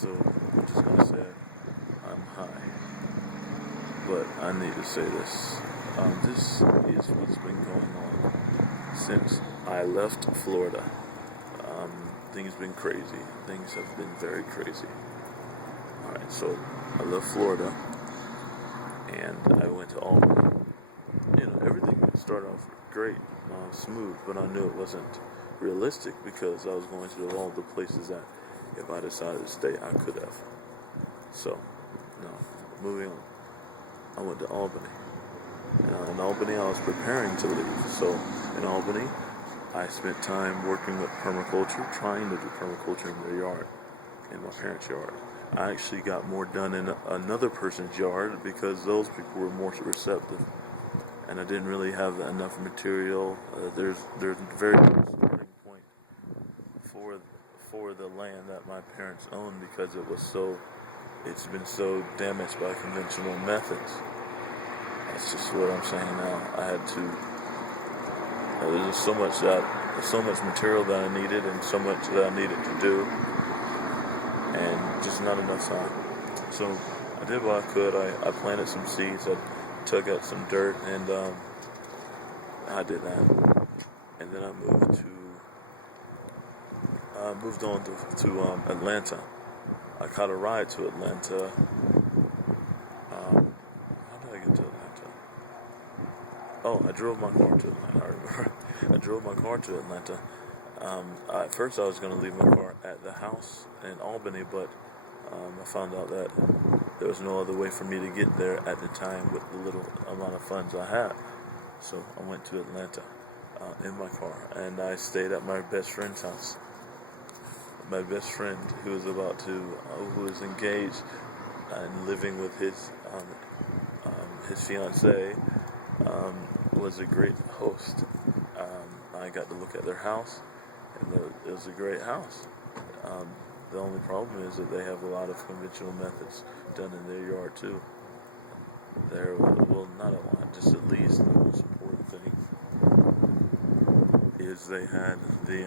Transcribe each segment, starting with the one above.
So I'm just gonna say I'm high, but I need to say this. This is what's been going on since I left Florida. Things been crazy. Things have been very crazy. Alright, so I left Florida and I went to Albany. Everything started off great, smooth, but I knew it wasn't realistic because I was going to all the places that if I decided to stay, I could have. So, now, moving on. I went to Albany. In Albany, I was preparing to leave. So, in Albany, I spent time working with permaculture, trying to do permaculture in their yard, in my parents' yard. I actually got more done in another person's yard because those people were more receptive. And I didn't really have enough material. There's a very good starting point for the land that my parents own because it's been so damaged by conventional methods. That's just what I'm saying now. I had to. There's so much material that I needed and so much that I needed to do, and just not enough time. So I did what I could. I planted some seeds. I took out some dirt, and I did that. And then I moved on to Atlanta. I caught a ride to Atlanta. How did I get to Atlanta? Oh, I drove my car to Atlanta. I remember. I drove my car to Atlanta. At first, I was going to leave my car at the house in Albany, but I found out that there was no other way for me to get there at the time with the little amount of funds I had. So I went to Atlanta in my car, and I stayed at my best friend's house. My best friend, who was engaged and living with his fiancée, was a great host. I got to look at their house, and it was a great house. The only problem is that they have a lot of conventional methods done in their yard too. Well, not a lot, just at least the most important thing is they had the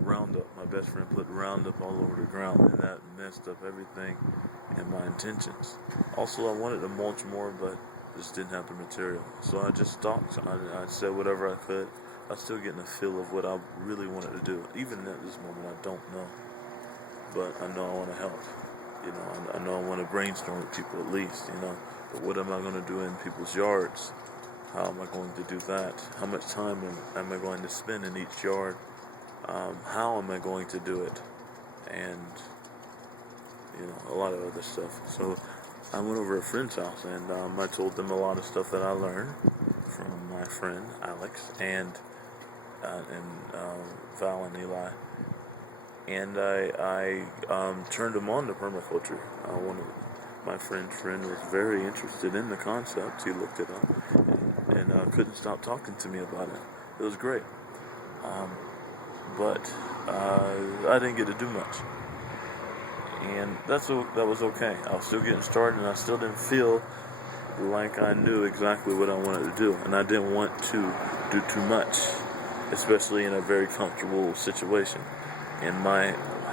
Roundup. My best friend put Roundup all over the ground, and that messed up everything and my intentions. Also, I wanted to mulch more, but just didn't have the material. So I just stopped. I said whatever I could. I was still getting a feel of what I really wanted to do. Even at this moment, I don't know. But I know I want to help. I know I want to brainstorm with people at least, But what am I going to do in people's yards? How am I going to do that? How much time am I going to spend in each yard? How am I going to do it? And, a lot of other stuff. So I went over a friend's house, and I told them a lot of stuff that I learned from my friend Alex and Val and Eli. And I turned them on to permaculture. One of my friend was very interested in the concept. He looked it up and couldn't stop talking to me about it. It was great. But I didn't get to do much. And that was okay. I was still getting started, and I still didn't feel like I knew exactly what I wanted to do. And I didn't want to do too much, especially in a very comfortable situation. And my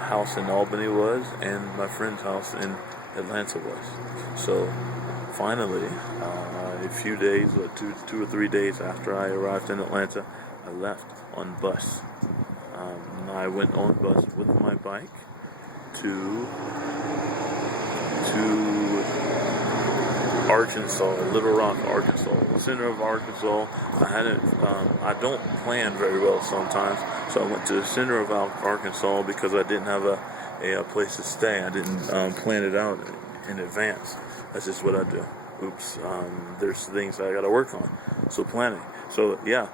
house in Albany was, and my friend's house in Atlanta was. So finally, a few days, two or 3 days after I arrived in Atlanta, I left on bus. I went on bus with my bike to Arkansas, Little Rock, Arkansas, the center of Arkansas. I don't plan very well sometimes, so I went to the center of Arkansas because I didn't have a place to stay. I didn't plan it out in advance. That's just what I do. Oops. There's things I got to work on. So planning. So yeah.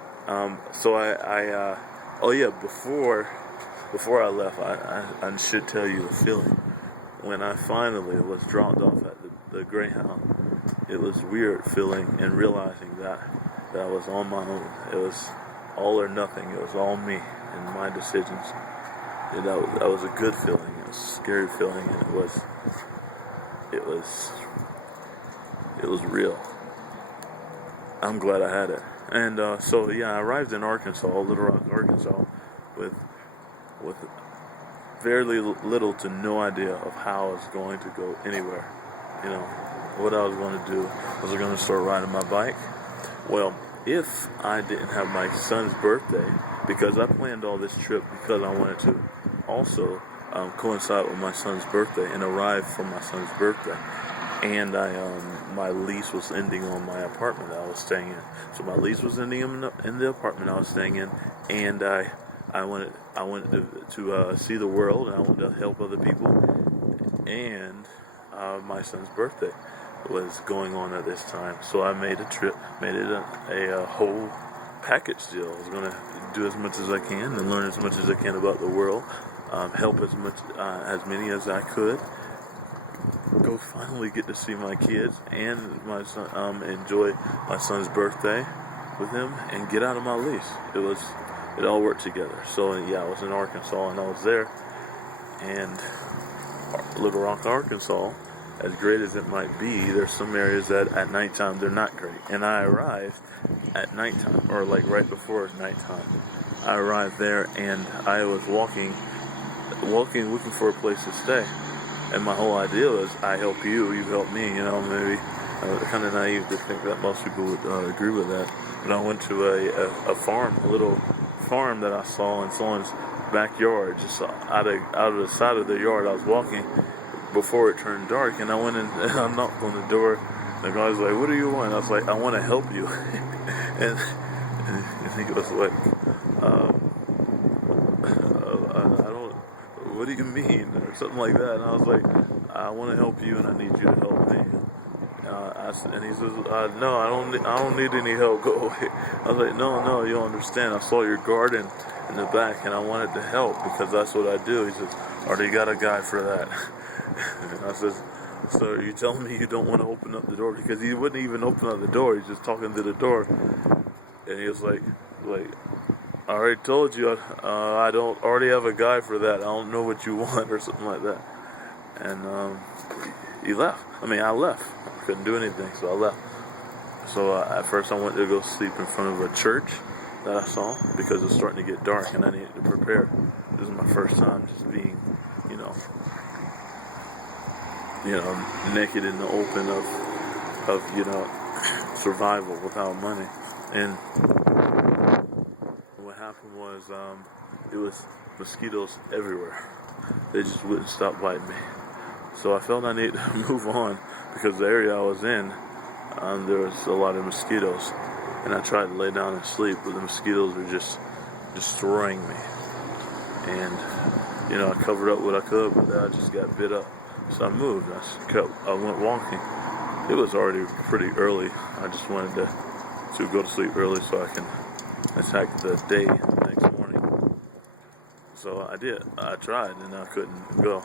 Before I left, I should tell you the feeling. When I finally was dropped off at the Greyhound, it was weird feeling and realizing that I was on my own. It was all or nothing. It was all me and my decisions. And that was a good feeling. It was a scary feeling, and it was real. I'm glad I had it. And I arrived in Arkansas, Little Rock, Arkansas, with very little to no idea of how I was going to go anywhere. You know, what I was going to do. Was I going to start riding my bike? Well, if I didn't have my son's birthday, because I planned all this trip because I wanted to also coincide with my son's birthday and arrive for my son's birthday. And my lease was ending on my apartment that I was staying in. So my lease was ending in the apartment I was staying in, and I wanted to see the world, and I wanted to help other people. And my son's birthday was going on at this time, so I made a trip, made it a whole package deal. I was going to do as much as I can and learn as much as I can about the world, help as many as I could. Go finally get to see my kids and my son, enjoy my son's birthday with him, and get out of my lease. It all worked together. So yeah, I was in Arkansas, and I was there, and Little Rock, Arkansas, as great as it might be, there's some areas that at nighttime they're not great. And I arrived at nighttime, or like right before nighttime. I arrived there, and I was walking, looking for a place to stay. And my whole idea was, I help you, you help me. You know, maybe kind of naive to think that most people would agree with that. But I went to a farm, a little farm that I saw in someone's backyard, just out of the side of the yard. I was walking before it turned dark, and I went in and I knocked on the door. The guy was like, "What do you want?" I was like, "I want to help you." and he was like, I don't, "What do you mean?" or something like that. And I was like, "I want to help you, and I need you to help me." And he says, "No, I don't need any help. Go away." I was like, "No, you don't understand. I saw your garden in the back, and I wanted to help because that's what I do." He says, "Already got a guy for that." And I says, "So are you telling me you don't want to open up the door?" Because he wouldn't even open up the door. He's just talking to the door, and he was like, "I already told you, I don't already have a guy for that. I don't know what you want," or something like that. And he left. I left. I couldn't do anything, so I left. So at first I went to go sleep in front of a church that I saw because it was starting to get dark and I needed to prepare. This is my first time just being, naked in the open of survival without money. And what happened was, it was mosquitoes everywhere. They just wouldn't stop biting me. So I felt I needed to move on because the area I was in, there was a lot of mosquitoes. And I tried to lay down and sleep, but the mosquitoes were just destroying me. And, I covered up what I could, but then I just got bit up. So I moved. I went walking. It was already pretty early. I just wanted to go to sleep early so I can attack the day the next morning. So I did. I tried, and I couldn't go.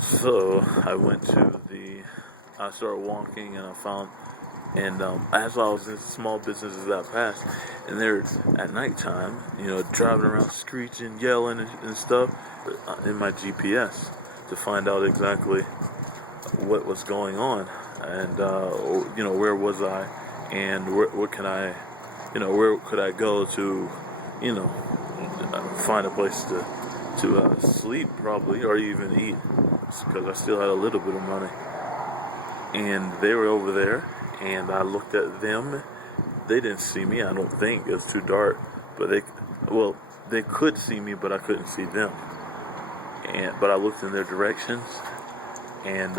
So I started walking, and I found, and as I was in small businesses that I passed, and they're at nighttime, driving around screeching, yelling, and stuff, in my GPS to find out exactly what was going on, and where was I, and where could I go to, find a place to sleep probably, or even eat, because I still had a little bit of money. And they were over there, and I looked at them. They didn't see me, I don't think. It was too dark. But they could see me, but I couldn't see them. But I looked in their directions, and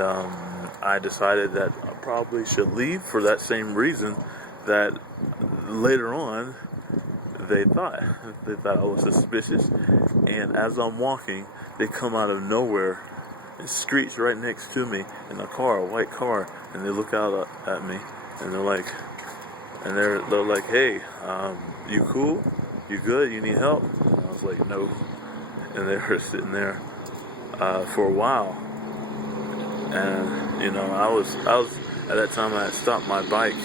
I decided that I probably should leave for that same reason that later on they thought I was suspicious. And as I'm walking, they come out of nowhere and screech right next to me in a white car, and they look out at me, and they're like, "Hey, you cool? You good? You need help?" And I was like, "No." And they were sitting there for a while, and I was at that time I had stopped my bike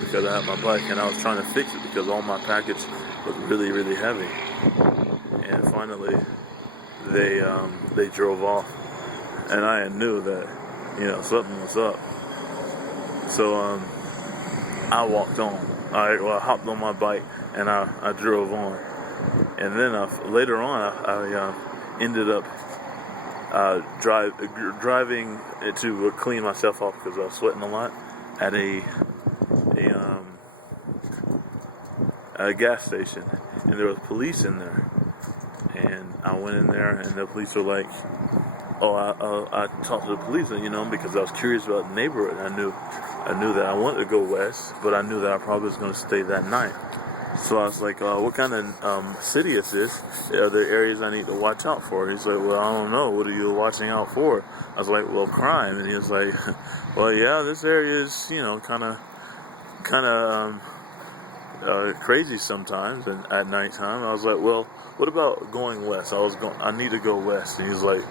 because I had my bike, and I was trying to fix it because all my package was really, really heavy. And finally, they drove off, and I knew that something was up. So I walked on. I hopped on my bike, and I drove on. And then later on, I ended up driving to clean myself off because I was sweating a lot at a gas station, and there was police in there. And I went in there, and the police were like, "Oh, I talked to the police, because I was curious about the neighborhood. I knew that I wanted to go west, but I knew that I probably was going to stay that night. So I was like, what kind of city is this? Are there areas I need to watch out for?" He's like, "Well, I don't know. What are you watching out for?" I was like, "Well, crime." And he was like, "Well, yeah, this area is, kind of crazy sometimes and at nighttime." I was like, "Well, what about going west? I need to go west." And he's like,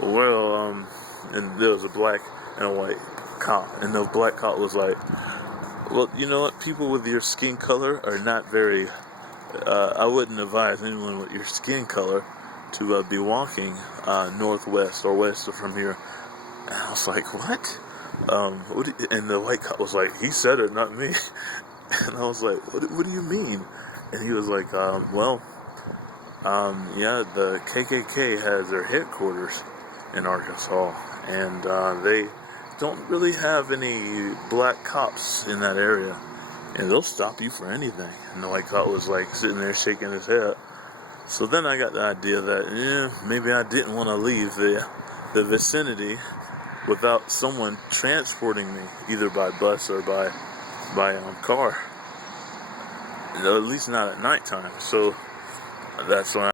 "Well, and there was a black and a white cop, and the black cop was like, "Well, you know what? People with your skin color are not very. I wouldn't advise anyone with your skin color to be walking northwest or west from here." And I was like, "What?" And the white cop was like, "He said it, not me." And I was like, "What do you mean?" And he was like, "Yeah, the KKK has their headquarters in Arkansas, and they don't really have any black cops in that area, and they'll stop you for anything." And the white cop was like sitting there shaking his head. So then I got the idea that maybe I didn't want to leave the vicinity without someone transporting me, either by bus or by car, at least not at nighttime. So that's when